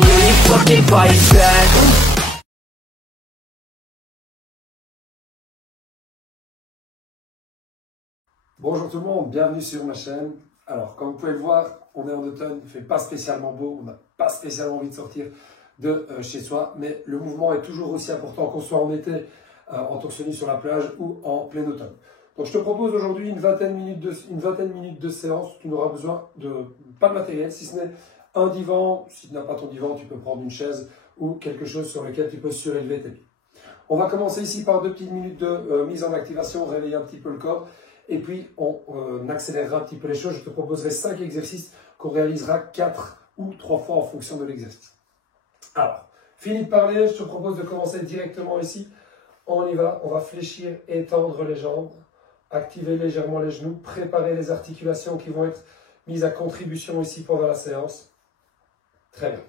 really fucking fight back. Bonjour tout le monde, bienvenue sur ma chaîne. Alors, comme vous pouvez le voir, on est en automne, il ne fait pas spécialement beau, on n'a pas spécialement envie de sortir de chez soi, mais le mouvement est toujours aussi important qu'on soit en été, en torse nu sur la plage ou en plein automne. Donc je te propose aujourd'hui une vingtaine de minutes de séance. Tu n'auras besoin de pas de matériel, si ce n'est un divan. Si tu n'as pas ton divan, tu peux prendre une chaise ou quelque chose sur lequel tu peux surélever tes pieds. On va commencer ici par 2 petites minutes de mise en activation, réveiller un petit peu le corps. Et puis, on accélérera un petit peu les choses. Je te proposerai 5 exercices qu'on réalisera 4 ou 3 fois en fonction de l'exercice. Alors, fini de parler, je te propose de commencer directement ici. On y va, on va fléchir, étendre les jambes, activer légèrement les genoux, préparer les articulations qui vont être mises à contribution ici pendant la séance. Très bien.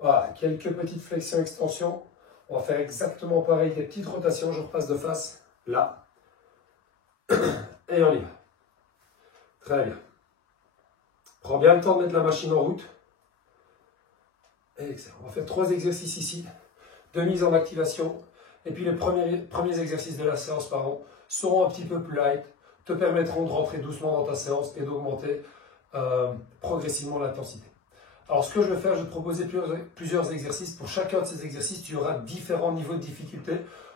Voilà, quelques petites flexions, extensions. On va faire exactement pareil, des petites rotations. Je repasse de face, là. Et on y va. Très bien. Prends bien le temps de mettre la machine en route. Excellent. On va faire 3 exercices ici, de mise en activation. Et puis les premiers exercices de la séance, seront un petit peu plus light, te permettront de rentrer doucement dans ta séance et d'augmenter progressivement l'intensité. Alors ce que je vais faire, je vais te proposer plusieurs exercices. Pour chacun de ces exercices, tu auras différents niveaux de difficulté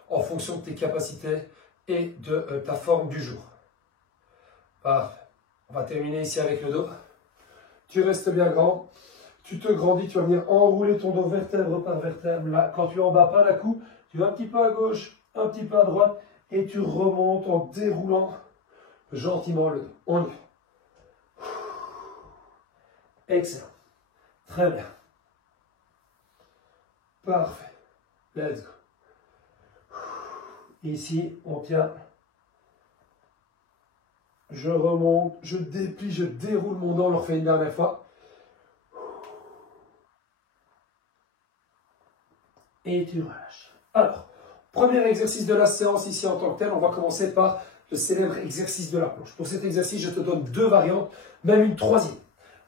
en fonction de tes capacités et de ta forme du jour. Parfait. On va terminer ici avec le dos. Tu restes bien grand. Tu te grandis, tu vas venir enrouler ton dos vertèbre par vertèbre. Là, quand tu es en bas, pas d'un coup, tu vas un petit peu à gauche, un petit peu à droite, et tu remontes en déroulant gentiment le dos. On y va. Excellent. Très bien. Parfait. Let's go. Ici, on tient. Je remonte, je déplie, je déroule mon dos. On le refait une dernière fois. Et tu relâches. Alors, premier exercice de la séance ici en tant que tel, on va commencer par le célèbre exercice de la planche. Pour cet exercice, je te donne 2 variantes, même une 3e.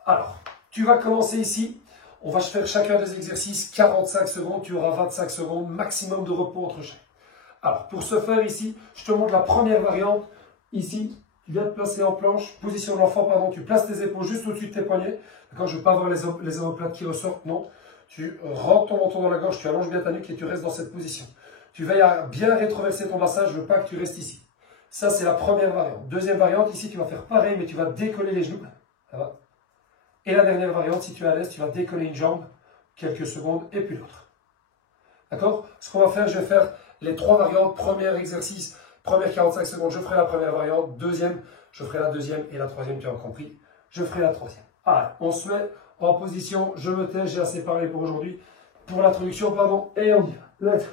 Alors, tu vas commencer ici. On va faire chacun des exercices 45 secondes. Tu auras 25 secondes maximum de repos entre chaque. Alors, pour ce faire ici, je te montre la première variante. Ici, tu viens te placer en planche, position de l'enfant, pardon. Tu places tes épaules juste au-dessus de tes poignets. D'accord, je ne veux pas avoir les omoplates qui ressortent, non. Tu rentres ton menton dans la gorge, tu allonges bien ta nuque et tu restes dans cette position. Tu veilles à bien rétroverser ton bassin, je ne veux pas que tu restes ici. Ça, c'est la première variante. Deuxième variante, ici, tu vas faire pareil, mais tu vas décoller les genoux. Ça va. Et la dernière variante, si tu es à l'aise, tu vas décoller une jambe, quelques secondes, et puis l'autre. D'accord? Ce qu'on va faire, je vais faire les 3 variantes. Premier exercice, première 45 secondes, je ferai la première variante. Deuxième, je ferai la deuxième. Et la troisième, tu as compris, je ferai la troisième. Allez, on se met en position, je me tais, j'ai assez parlé pour aujourd'hui. Pour l'introduction, pardon, et on y va. Let's go.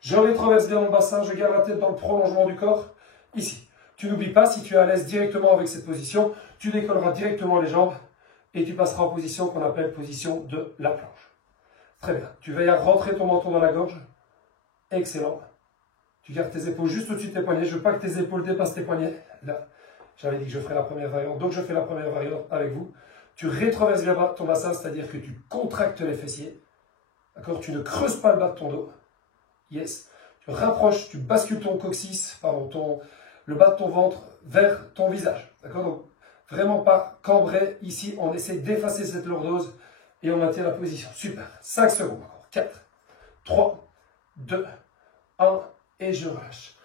Je rétroverse bien mon bassin, je garde la tête dans le prolongement du corps. Ici. Tu n'oublies pas, si tu es à l'aise directement avec cette position, tu décolleras directement les jambes et tu passeras en position qu'on appelle position de la planche. Très bien. Tu veilles à rentrer ton menton dans la gorge. Excellent. Tu gardes tes épaules juste au-dessus de tes poignets. Je ne veux pas que tes épaules dépassent tes poignets. Là, j'avais dit que je ferais la première variante, donc je fais la première variante avec vous. Tu rétroverses bien ton bassin, c'est-à-dire que tu contractes les fessiers. D'accord? Tu ne creuses pas le bas de ton dos. Yes. Tu rapproches, tu bascules ton coccyx, pardon, le bas de ton ventre vers ton visage. D'accord? Donc, vraiment pas cambré. Ici, on essaie d'effacer cette lordose et on maintient la position. Super. 5 secondes encore. 4, 3, 2, 1 et je relâche.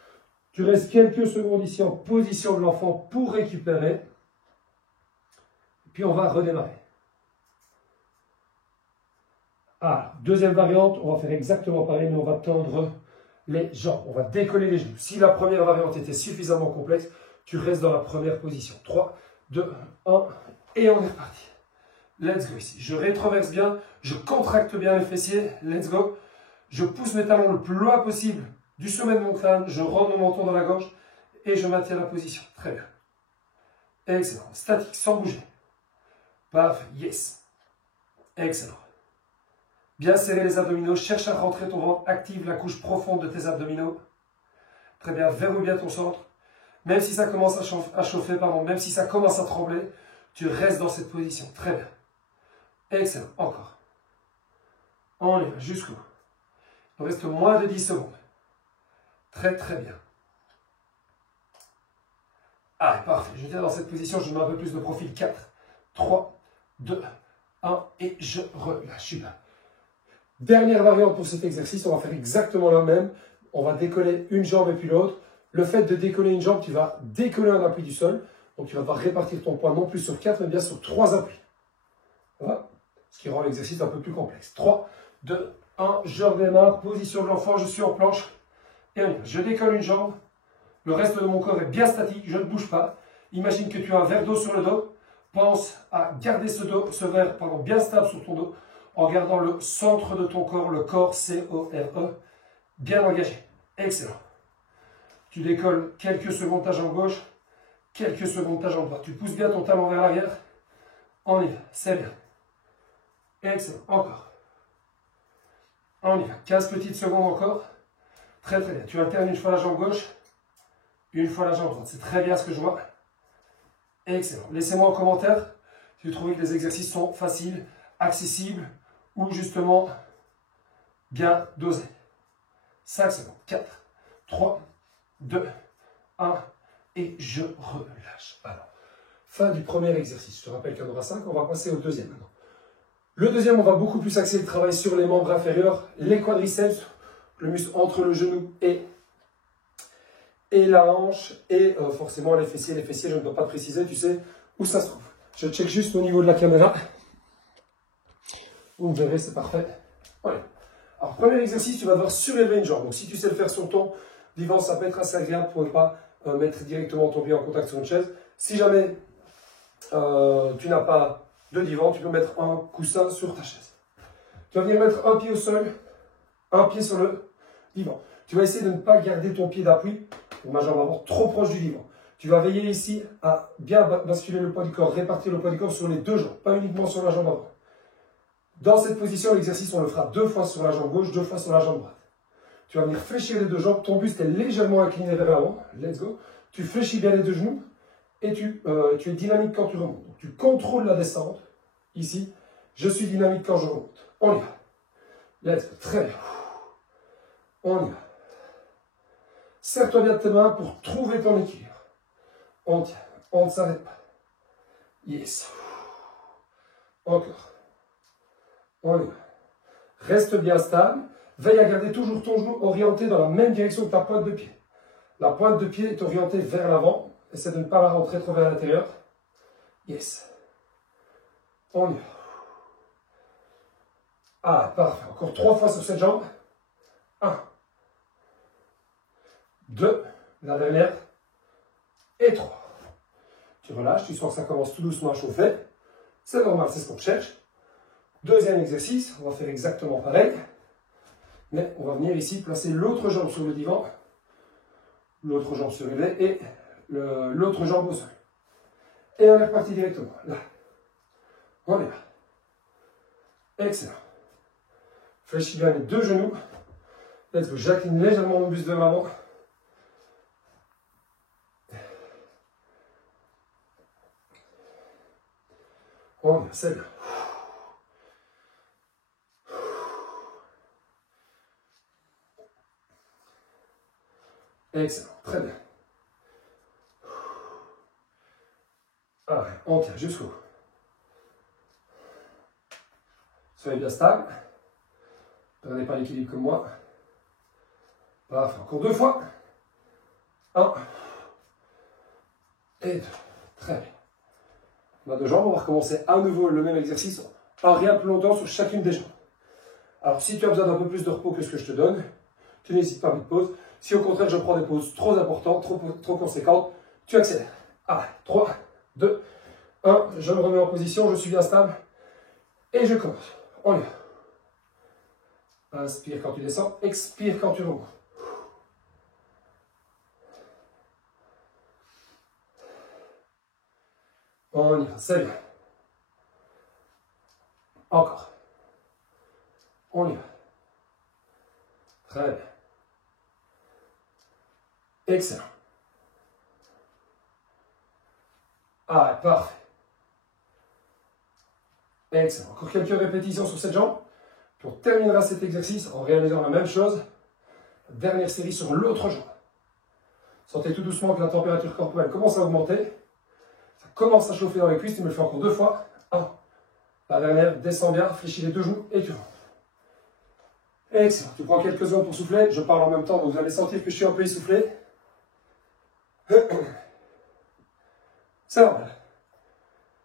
Tu restes quelques secondes ici en position de l'enfant pour récupérer. Puis on va redémarrer. Ah, deuxième variante, on va faire exactement pareil, mais on va tendre les jambes. On va décoller les genoux. Si la première variante était suffisamment complexe, tu restes dans la première position. 3, 2, 1, et on est parti. Let's go ici. Je rétroverse bien, je contracte bien les fessiers. Let's go. Je pousse mes talons le plus loin possible du sommet de mon crâne. Je rentre mon menton dans la gorge et je maintiens la position. Très bien. Excellent. Statique, sans bouger. Parfait. Yes. Excellent. Bien serrer les abdominaux. Cherche à rentrer ton ventre. Active la couche profonde de tes abdominaux. Très bien. Verrouille bien ton centre. Même si ça commence à chauffer, même si ça commence à trembler, tu restes dans cette position. Très bien. Excellent. Encore. On y va jusqu'au bout. Il reste moins de 10 secondes. Très très bien. Allez, parfait. Je tiens dans cette position, je mets un peu plus de profil. 4, 3, 2, 1 et je relâche. Super. Dernière variante pour cet exercice, on va faire exactement la même. On va décoller une jambe et puis l'autre. Le fait de décoller une jambe, tu vas décoller un appui du sol. Donc tu vas pas répartir ton poids non plus sur 4, mais bien sur 3 appuis. Voilà. Ce qui rend l'exercice un peu plus complexe. 3, 2, 1, je redémarre. Position de l'enfant, je suis en planche. Et on y va. Je décolle une jambe. Le reste de mon corps est bien statique, je ne bouge pas. Imagine que tu as un verre d'eau sur le dos. Pense à garder ce verre bien stable sur ton dos en gardant le centre de ton corps, le corps C-O-R-E, bien engagé. Excellent. Tu décolles quelques secondes ta jambe gauche, quelques secondes ta jambe droite. Tu pousses bien ton talon vers l'arrière. On y va, c'est bien. Excellent, encore. On y va, 15 petites secondes encore. Très très bien. Tu alternes une fois la jambe gauche, une fois la jambe droite. C'est très bien ce que je vois. Excellent. Laissez-moi en commentaire si vous trouvez que les exercices sont faciles, accessibles ou justement bien dosés. 5 secondes. 4, 3, 2, 1 et je relâche. Alors, fin du premier exercice. Je te rappelle qu'il y en aura 5. On va passer au deuxième maintenant. Le deuxième, on va beaucoup plus axer le travail sur les membres inférieurs, les quadriceps, le muscle entre le genou et la hanche et forcément les fessiers. Les fessiers, je ne dois pas te préciser, tu sais où ça se trouve. Je check juste au niveau de la caméra. Vous me verrez, c'est parfait. Voilà. Alors, premier exercice, tu vas devoir surélever une jambe. Donc, si tu sais le faire sur ton divan, ça peut être assez agréable pour ne pas mettre directement ton pied en contact sur une chaise. Si jamais tu n'as pas de divan, tu peux mettre un coussin sur ta chaise. Tu vas venir mettre un pied au sol, un pied sur le divan. Tu vas essayer de ne pas garder ton pied d'appui, ma jambe avant, trop proche du divan. Tu vas veiller ici à bien basculer le poids du corps, répartir le poids du corps sur les deux jambes, pas uniquement sur la jambe avant. Dans cette position, l'exercice, on le fera 2 fois sur la jambe gauche, 2 fois sur la jambe droite. Tu vas venir fléchir les deux jambes, ton buste est légèrement incliné vers l'avant. Let's go. Tu fléchis bien les deux genoux et tu es dynamique quand tu remontes. Donc, tu contrôles la descente. Ici, je suis dynamique quand je remonte. On y va. Let's go. Très bien. On y va. Serre-toi bien de tes mains pour trouver ton équilibre. On tient. On ne s'arrête pas. Yes. Encore. On y va. Reste bien stable. Veille à garder toujours ton genou orienté dans la même direction que ta pointe de pied. La pointe de pied est orientée vers l'avant. Essaie de ne pas la rentrer trop vers l'intérieur. Yes. On y va. Ah, parfait. Encore 3 fois sur cette jambe. 1. 2. La dernière. Et 3. Tu relâches. Tu sens que ça commence tout doucement à chauffer. C'est normal, c'est ce qu'on cherche. Deuxième exercice. On va faire exactement pareil. Mais on va venir ici placer l'autre jambe sur le divan, l'autre jambe se relève et l'autre jambe au sol. Et on est reparti directement. Là. On est là. Excellent. Fléchis bien les deux genoux. Let's go. J'incline légèrement mon buste de l'avant. On est là. C'est bien. Excellent, très bien. Allez, on tient jusqu'au bout. Soyez bien stable. Ne perdez pas l'équilibre comme moi. Parfait, encore 2 fois. 1 et 2. Très bien. On a 2 jambes, on va recommencer à nouveau le même exercice en rien plus longtemps sur chacune des jambes. Alors, si tu as besoin d'un peu plus de repos que ce que je te donne, tu n'hésites pas à mettre pause. Si au contraire je prends des pauses trop importantes, trop conséquentes, tu accélères. Allez, 3, 2, 1, je me remets en position, je suis bien stable. Et je commence. On y va. Inspire quand tu descends, expire quand tu remontes. On y va, c'est bien. Encore. On y va. Très bien. Excellent. Ah, parfait. Excellent. Encore quelques répétitions sur cette jambe. Puis on terminera cet exercice en réalisant la même chose. Dernière série sur l'autre jambe. Sentez tout doucement que la température corporelle commence à augmenter. Ça commence à chauffer dans les cuisses. Tu me le fais encore 2 fois. 1. La dernière, descends bien, fléchis les 2 genoux et tu rentres. Excellent. Tu prends quelques secondes pour souffler. Je parle en même temps, donc vous allez sentir que je suis un peu essoufflé. C'est normal.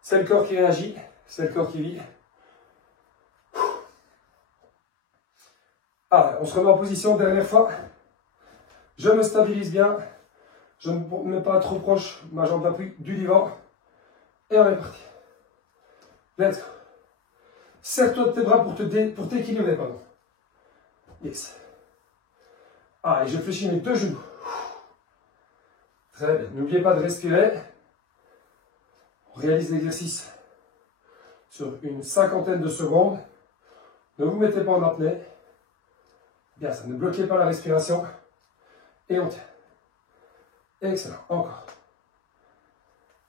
C'est le corps qui réagit. C'est le corps qui vit. Ah, on se remet en position, dernière fois. Je me stabilise bien. Je ne me mets pas trop proche, ma jambe d'appui du divan. Et on est parti. Let's go. Serre-toi de tes bras pour t'équilibrer, pardon. Yes. Ah, et je fléchis mes 2 genoux. Très bien. N'oubliez pas de respirer. On réalise l'exercice sur une 50aine de secondes. Ne vous mettez pas en apnée. Bien, ça ne bloquez pas la respiration. Et on tient. Excellent. Encore.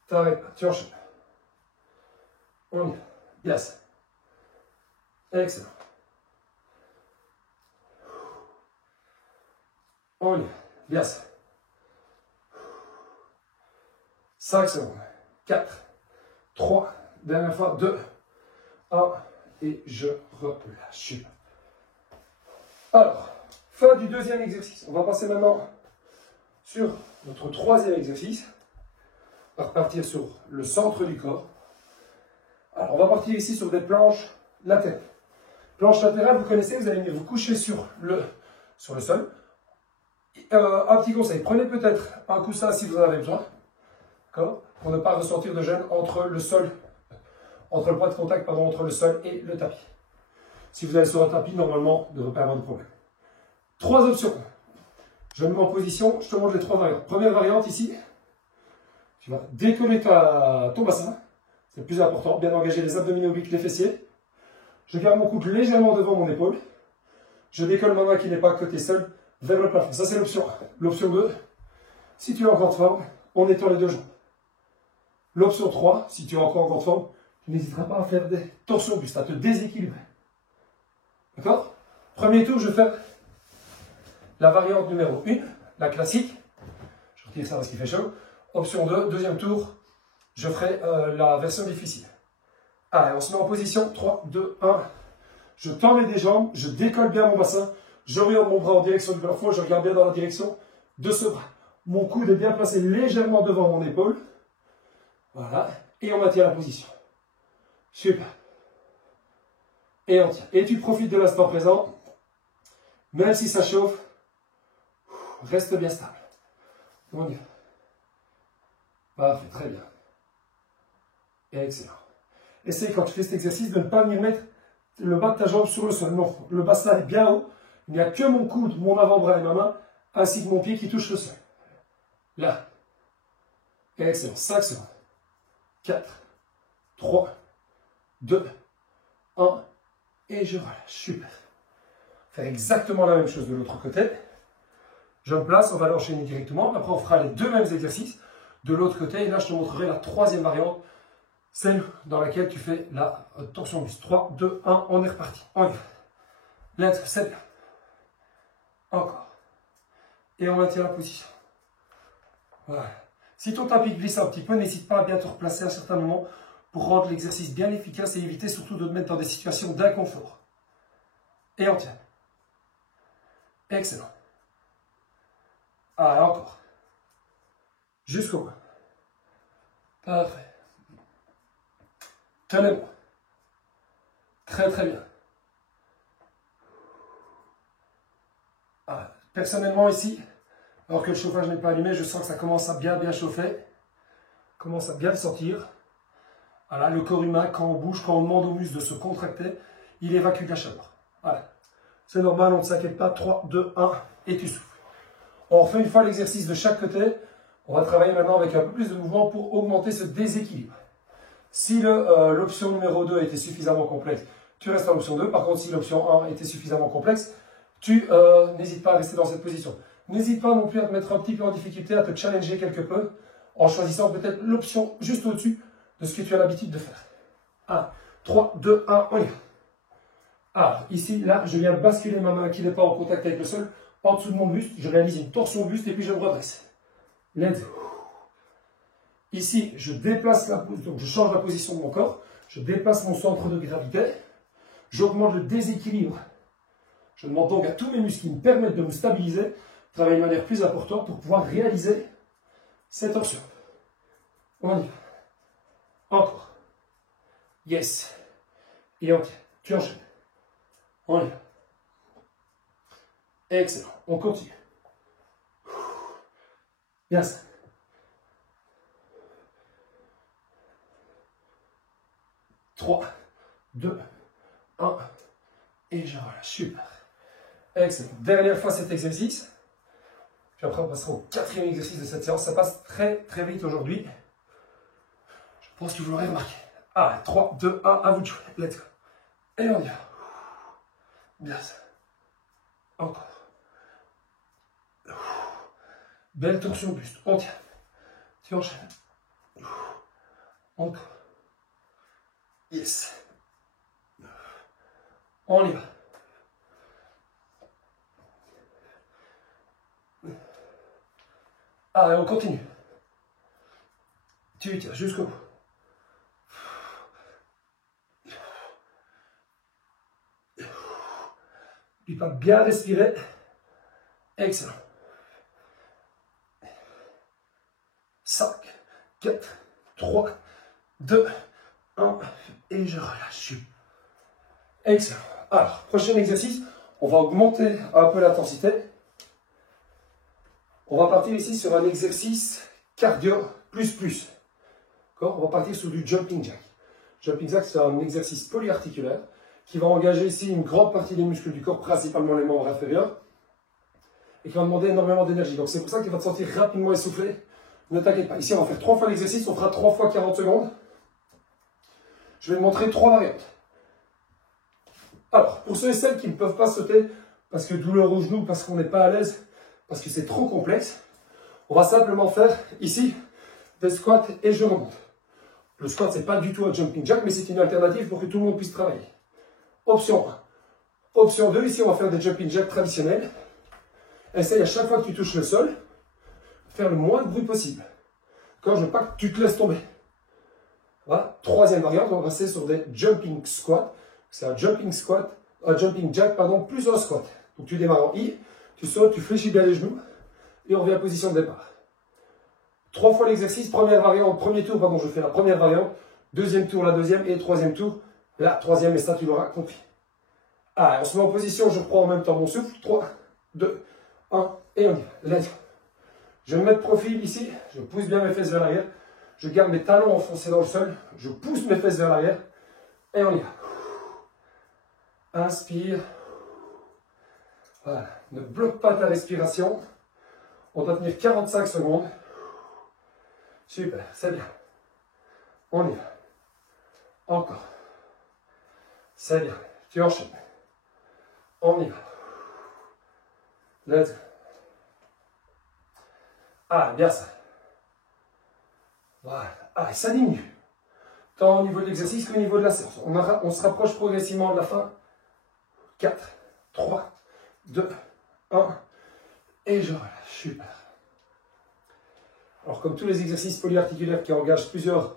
T'arrêtes pas. Tu enchaînes. On y va. Yes. Excellent. On y va. Yes. 5 secondes. 4, 3, dernière fois, 2, 1, et je relâche. Alors, fin du deuxième exercice. On va passer maintenant sur notre troisième exercice. On va repartir sur le centre du corps. Alors, on va partir ici sur des planches latérales. Planche latérale, vous connaissez, vous allez venir vous coucher sur le sol. Un petit conseil, prenez peut-être un coussin si vous en avez besoin. D'accord ? Pour ne pas ressentir de gêne entre le point de contact entre le sol et le tapis. Si vous allez sur un tapis, normalement, vous ne devrait pas avoir de problème. 3 options. Je me mets en position, je te montre les 3 variantes. Première variante ici, tu vas décoller ton bassin. C'est le plus important, bien engager les abdominaux obliques, les fessiers. Je garde mon coude légèrement devant mon épaule. Je décolle ma main qui n'est pas côté seul vers le plafond. Ça, c'est l'option 1. L'option 2, si tu es en grande forme, on étend les 2 jambes. L'option 3, si tu es encore en grande forme, tu n'hésiteras pas à faire des torsions bustes, à te déséquilibrer. D'accord? Premier tour, je vais faire la variante numéro 1, la classique. Je retire ça parce qu'il fait chaud. Option 2, deuxième tour, je ferai la version difficile. Allez, on se met en position. 3, 2, 1. Je tends les 2 jambes, je décolle bien mon bassin, j'oriente mon bras en direction du plafond, je regarde bien dans la direction de ce bras. Mon coude est bien placé légèrement devant mon épaule. Voilà. Et on maintient la position. Super. Et on tient. Et tu profites de l'instant présent. Même si ça chauffe, reste bien stable. On y va. Parfait, très bien. Excellent. Essaye quand tu fais cet exercice de ne pas venir mettre le bas de ta jambe sur le sol. Non, le bassin est bien haut. Il n'y a que mon coude, mon avant-bras et ma main, ainsi que mon pied qui touchent le sol. Là. Excellent. 5 secondes. 4, 3, 2, 1, et je relâche. Super. Faire exactement la même chose de l'autre côté. Je me place, on va l'enchaîner directement. Après, on fera les 2 mêmes exercices de l'autre côté. Et là, je te montrerai la 3e variante, celle dans laquelle tu fais la torsion buste. 3, 2, 1, on est reparti. On y va. Let's go, c'est bien. Encore. Et on maintient la position. Voilà. Si ton tapis glisse un petit peu, n'hésite pas à bien te replacer à un certain moment pour rendre l'exercice bien efficace et éviter surtout de te mettre dans des situations d'inconfort. Et on tient. Excellent. Allez, encore. Jusqu'au bout. Parfait. Tenez-moi. Très très bien. Personnellement ici, alors que le chauffage n'est pas allumé, je sens que ça commence à bien chauffer. Commence à bien le sentir. Voilà, le corps humain, quand on bouge, quand on demande aux muscles de se contracter, il évacue de la chaleur. Voilà. C'est normal, on ne s'inquiète pas. 3, 2, 1, et tu souffles. On refait une fois l'exercice de chaque côté. On va travailler maintenant avec un peu plus de mouvement pour augmenter ce déséquilibre. Si l'option numéro 2 était suffisamment complexe, tu restes en option 2. Par contre, si l'option 1 était suffisamment complexe, tu n'hésites pas à rester dans cette position. N'hésite pas non plus à te mettre un petit peu en difficulté, à te challenger quelque peu, en choisissant peut-être l'option juste au-dessus de ce que tu as l'habitude de faire. 1, 3, 2, 1, on y va. Alors, ici, là, je viens basculer ma main qui n'est pas en contact avec le sol, en dessous de mon buste. Je réalise une torsion buste et puis je me redresse. Let's go. Ici, je déplace donc je change la position de mon corps. Je déplace mon centre de gravité. J'augmente le déséquilibre. Je demande donc à tous mes muscles qui me permettent de me stabiliser, travailler de manière plus importante pour pouvoir réaliser cette torsion. On y va. Encore. Yes. Et on tient. Tu enchaînes. On y va. Excellent. On continue. Bien ça. Trois, 2, 1. Et je relâche. Super. Excellent. Dernière fois cet exercice. Puis après, on passera au 4e exercice de cette séance. Ça passe très très vite aujourd'hui. Je pense que vous l'aurez remarqué. Allez, 3, 2, 1, à vous de jouer. Let's go. Et on y va. Bien ça. Encore. Belle torsion buste. On tient. Tu enchaînes. Encore. Yes. On y va. Allez, on continue. Tu tires jusqu'au bout. N'oublie pas bien respirer. Excellent. 5, 4, 3, 2, 1. Et je relâche. Excellent. Alors, prochain exercice, on va augmenter un peu l'intensité. On va partir ici sur un exercice cardio plus. D'accord ? On va partir sur du jumping jack. Jumping jack, c'est un exercice polyarticulaire qui va engager ici une grande partie des muscles du corps, principalement les membres inférieurs, et qui va demander énormément d'énergie. Donc c'est pour ça que tu vas te sentir rapidement essoufflé. Ne t'inquiète pas. Ici, on va faire 3 fois l'exercice, on fera 3 fois 40 secondes. Je vais te montrer 3 variantes. Alors, pour ceux et celles qui ne peuvent pas sauter parce que douleur au genou, parce qu'on n'est pas à l'aise, parce que c'est trop complexe, on va simplement faire ici des squats et je remonte. Le squat, ce n'est pas du tout un jumping jack, mais c'est une alternative pour que tout le monde puisse travailler. Option 1. Option 2, ici, on va faire des jumping jacks traditionnels. Essaye à chaque fois que tu touches le sol, faire le moins de bruit possible. Quand je veux pas que tu te laisses tomber. Voilà. 3e variante, on va passer sur des jumping squats. C'est un jumping jack, plus un squat. Donc tu démarres en I, tu sautes, tu fléchis bien les genoux, et on revient à position de départ. 3 fois l'exercice, premier tour, je fais la première variante, 2e tour, la 2e, et 3e tour, la 3e, et ça tu l'auras compris. Allez, on se met en position, je reprends en même temps mon souffle, 3, 2, 1, et on y va. Let's go. Je me mets de profil ici, je pousse bien mes fesses vers l'arrière, je garde mes talons enfoncés dans le sol, je pousse mes fesses vers l'arrière, et on y va. Inspire. Voilà. Ne bloque pas ta respiration. On va tenir 45 secondes. Super, c'est bien. On y va. Encore. C'est bien. Tu enchaînes. On y va. Let's go. Ah, bien ça. Voilà. Ah, ça diminue. Tant au niveau de l'exercice qu'au niveau de la séance. On se rapproche progressivement de la fin. 4, 3, 2, 1. Et je relâche. Super. Alors, comme tous les exercices polyarticulaires qui engagent plusieurs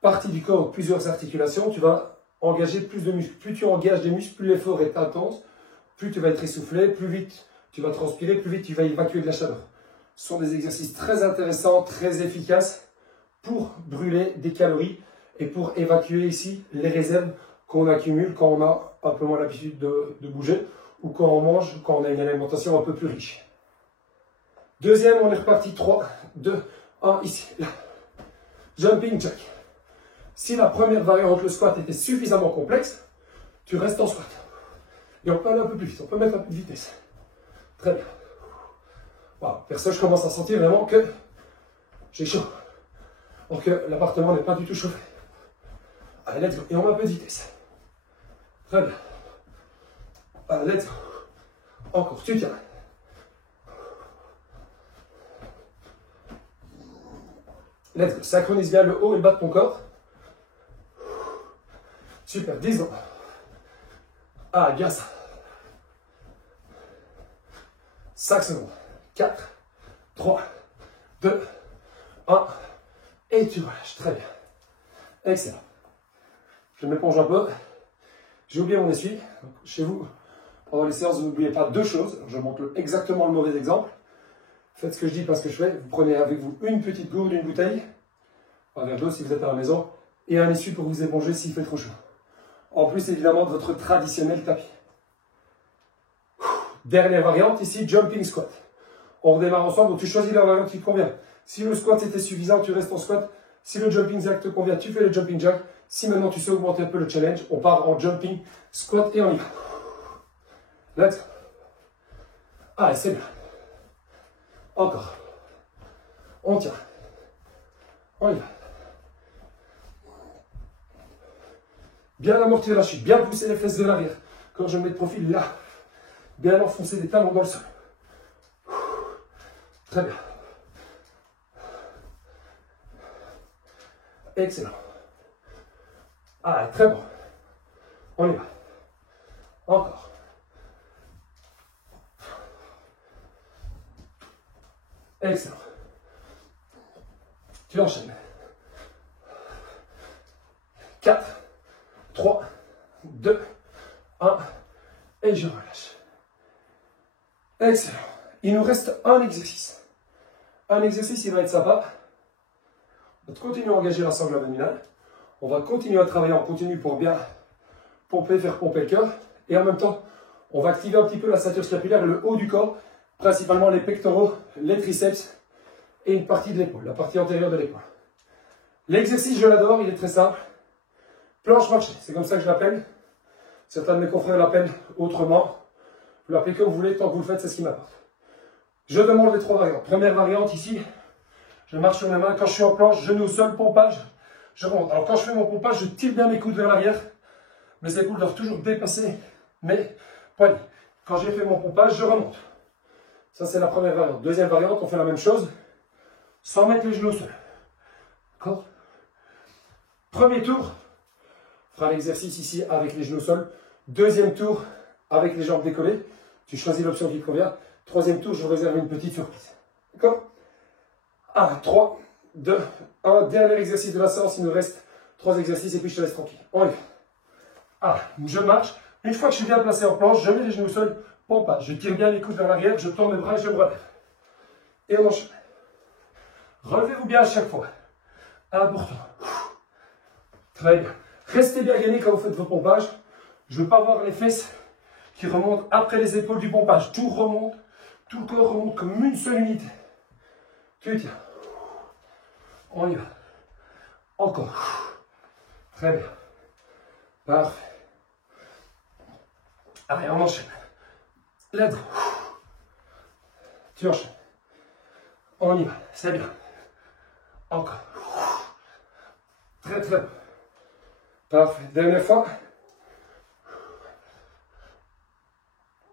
parties du corps, plusieurs articulations, tu vas engager plus de muscles. Plus tu engages des muscles, plus l'effort est intense, plus tu vas être essoufflé, plus vite tu vas transpirer, plus vite tu vas évacuer de la chaleur. Ce sont des exercices très intéressants, très efficaces pour brûler des calories et pour évacuer ici les réserves qu'on accumule quand on a un peu moins l'habitude de bouger ou quand on mange, quand on a une alimentation un peu plus riche. Deuxième, on est reparti. 3, 2, 1, ici, là. Jumping jack. Si la première variante, le squat, était suffisamment complexe, tu restes en squat. Et on peut aller un peu plus vite, on peut mettre un peu de vitesse. Très bien. Wow. Perso, je commence à sentir vraiment que j'ai chaud. Or que l'appartement n'est pas du tout chauffé. Allez, let's go. Et on met un peu de vitesse. Très bien. Allez, let's go. Encore, tu tiens. Let's go. Synchronise bien le haut et le bas de ton corps. Super, 10 secondes. Ah, bien ça. 5 secondes. 4, 3, 2, 1. Et tu relâches. Très bien. Excellent. Je m'éponge un peu. J'ai oublié mon essuie. Donc, chez vous, pendant les séances, vous n'oubliez pas deux choses. Je montre exactement le mauvais exemple. Faites ce que je dis, pas ce que je fais. Vous prenez avec vous une petite gourde, une bouteille, un verre d'eau si vous êtes à la maison, et un essuie pour vous éponger s'il fait trop chaud. En plus, évidemment, de votre traditionnel tapis. Dernière variante, ici, jumping squat. On redémarre ensemble, donc tu choisis la variante qui te convient. Si le squat était suffisant, tu restes en squat. Si le jumping jack te convient, tu fais le jumping jack. Si maintenant tu sais augmenter un peu le challenge, on part en jumping squat et on y va. Let's go. Allez, c'est bien. Encore. On tient. On y va. Bien amortir la chute, bien pousser les fesses de l'arrière. Quand je me mets de profil là, bien enfoncer les talons dans le sol. Très bien. Excellent. Allez, très bon. On y va. Encore. Excellent. Tu enchaînes. 4, 3, 2, 1. Et je relâche. Excellent. Il nous reste un exercice. Un exercice, il va être sympa. On va continuer à engager la sangle abdominale. On va continuer à travailler en continu pour bien pomper, faire pomper le cœur. Et en même temps, on va activer un petit peu la ceinture scapulaire et le haut du corps, principalement les pectoraux, les triceps et une partie de l'épaule, la partie antérieure de l'épaule. L'exercice, je l'adore, il est très simple. Planche marchée, c'est comme ça que je l'appelle. Certains de mes confrères l'appellent autrement. Vous l'appelez comme vous voulez, tant que vous le faites, c'est ce qui m'apporte. Je vais m'enlever 3 variantes. Première variante ici, je marche sur mes mains. Quand je suis en planche, genou au sol, pompage, je remonte. Alors quand je fais mon pompage, je tire bien mes coudes vers l'arrière. Mes épaules doivent toujours dépasser mes poignets. Quand j'ai fait mon pompage, je remonte. Ça, c'est la première variante. Deuxième variante, on fait la même chose, sans mettre les genoux au sol. D'accord? Premier tour, on fera l'exercice ici avec les genoux au sol. Deuxième tour, avec les jambes décollées. Tu choisis l'option qui te convient. Troisième tour, je vous réserve une petite surprise. D'accord? 1, 3, 2, 1. Dernier exercice de la séance. Il nous reste 3 exercices et puis je te laisse tranquille. On y va. Ah, je marche. Une fois que je suis bien placé en planche, je mets les genoux au sol. Pompage. Je tire bien les coudes vers l'arrière. Je tourne mes bras et je me relève. Et on enchaîne. Relevez-vous bien à chaque fois. Important. Très bien. Restez bien gainé quand vous faites vos pompages. Je ne veux pas voir les fesses qui remontent après les épaules du pompage. Tout remonte. Tout le corps remonte comme une seule unité. Tu tiens. On y va. Encore. Très bien. Parfait. Allez, on enchaîne. Let's go. Tu enchaînes. On y va. C'est bien. Encore. Très très bien. Parfait. Dernière fois.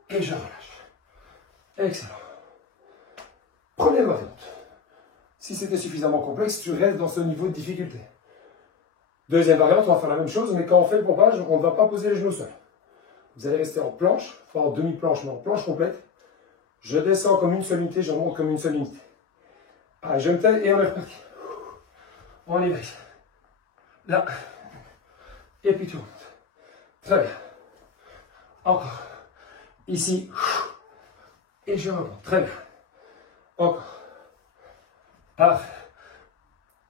Et je relâche. Excellent. Première variante. Si c'était suffisamment complexe, tu restes dans ce niveau de difficulté. Deuxième variante, on va faire la même chose, mais quand on fait le pompage, on ne va pas poser les genoux au sol. Vous allez rester en planche, pas en demi-planche, mais en planche complète. Je descends comme une seule unité, je remonte comme une seule unité. Allez, je me tais et on est reparti. On y va. Là. Et puis tu remontes. Très bien. Encore. Ici. Et je remonte. Très bien. Encore. Parfait.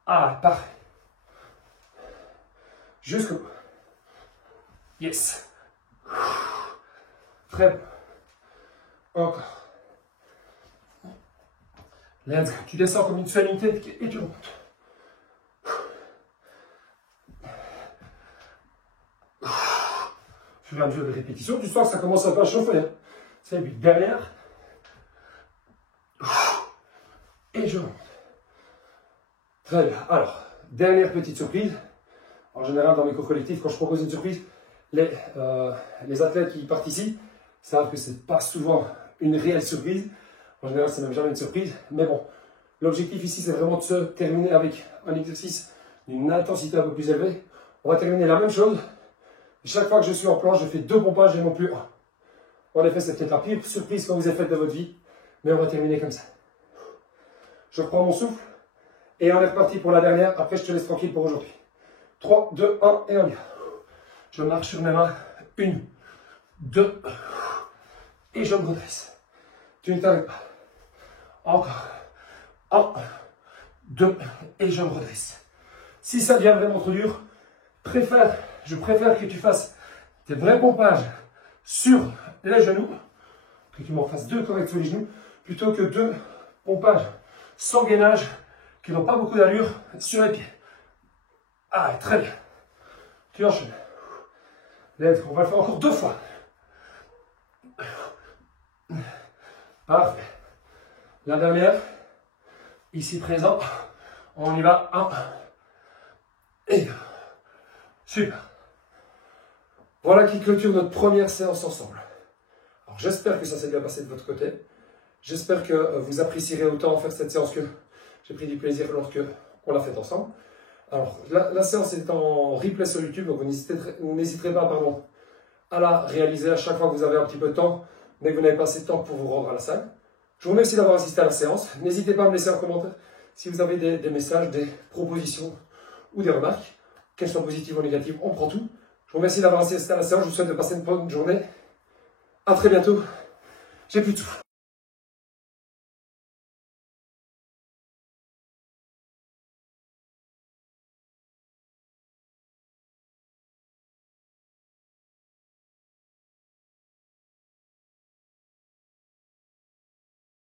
Ah, parfait. Jusqu'au bout. Yes. Très bien. Encore. Let's go. Tu descends comme une seule unité et tu remontes. Sur un jeu de répétition, tu sens que ça commence un peu à chauffer. Hein. C'est le but. Derrière. Et je remonte. Très bien. Alors, dernière petite surprise. En général, dans mes cours collectifs, quand je propose une surprise, les athlètes qui partent ici savent que ce n'est pas souvent une réelle surprise. En général, c'est même jamais une surprise. Mais bon, l'objectif ici, c'est vraiment de se terminer avec un exercice d'une intensité un peu plus élevée. On va terminer la même chose, Chaque fois que je suis en planche, je fais 2 pompages et non plus 1. En effet, c'est peut-être la pire surprise que vous avez faite de votre vie, mais on va terminer comme ça. Je reprends mon souffle et on est reparti pour la dernière. Après, je te laisse tranquille pour aujourd'hui. 3, 2, 1 et on y va. Je marche sur mes mains. 1, 2 et je me redresse. Tu ne t'arrêtes pas. Encore. 1, 2 et je me redresse. Si ça devient vraiment trop dur, je préfère que tu fasses tes vrais pompages sur les genoux, que tu m'en fasses 2 corrects sur les genoux, plutôt que 2 pompages sans gainage, qui n'ont pas beaucoup d'allure, sur les pieds. Ah, très bien. Tu enchaînes. On va le faire encore 2 fois. Parfait. La dernière, ici présent, on y va. 1 et 2. Super. Voilà qui clôture notre première séance ensemble. Alors j'espère que ça s'est bien passé de votre côté. J'espère que vous apprécierez autant faire cette séance que j'ai pris du plaisir lorsque on l'a faite ensemble. Alors la séance est en replay sur YouTube, donc vous n'hésiterez pas à la réaliser à chaque fois que vous avez un petit peu de temps, mais que vous n'avez pas assez de temps pour vous rendre à la salle. Je vous remercie d'avoir assisté à la séance. N'hésitez pas à me laisser un commentaire si vous avez des messages, des propositions ou des remarques, qu'elles soient positives ou négatives, on prend tout. Je vous remercie d'avoir assisté à la séance. Je vous souhaite de passer une bonne journée. À très bientôt. J'ai plus de souffle.